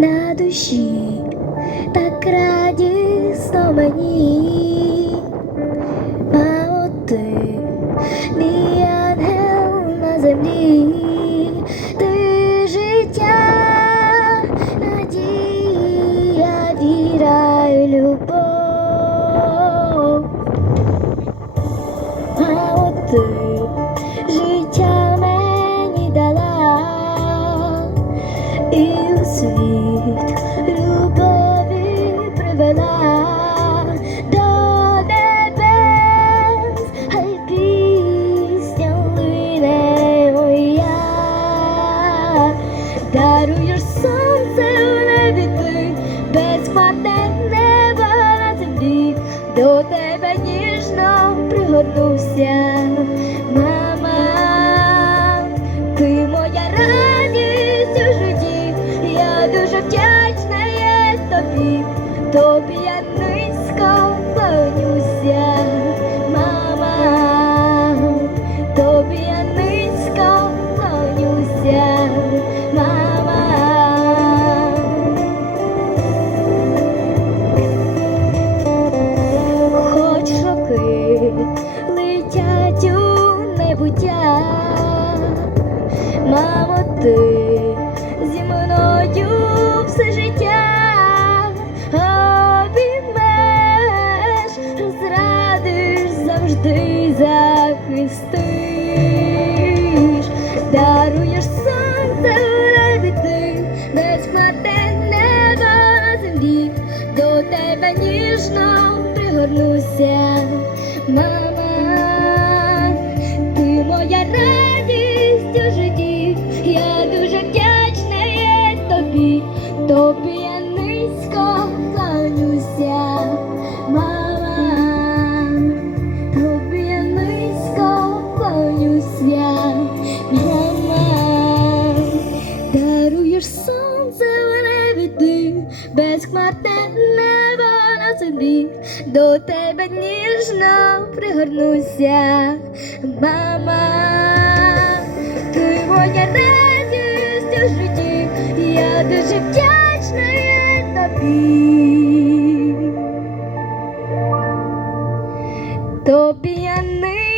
На душі так радісно мені, мамо, ти мій ангел на землі, ти життя, надія, віра і любов. Мамо, ти У світ. Любові привела до небес, хай пісня лине даруєш сонце в небі ти, безхмарне небо на землі, до тебе ніжно пригорнуся, вдячна є тобі, тобі я низько клонюся, мама, тобі я низько клонюся, мама. Хоч роки летять у небуття, мамо, ти захистиш, даруєш сонце в небі ти, безхмарне небо на землі, до тебе ніжно пригорнуся, мама, ти моя радість у житті, я дуже вдячна є тобі, тобі я низько небо на землі, до тебе ніжно пригорнуся, мама, ти моя радість у житті, я дуже вдячна тобі. Тобі я клонюся.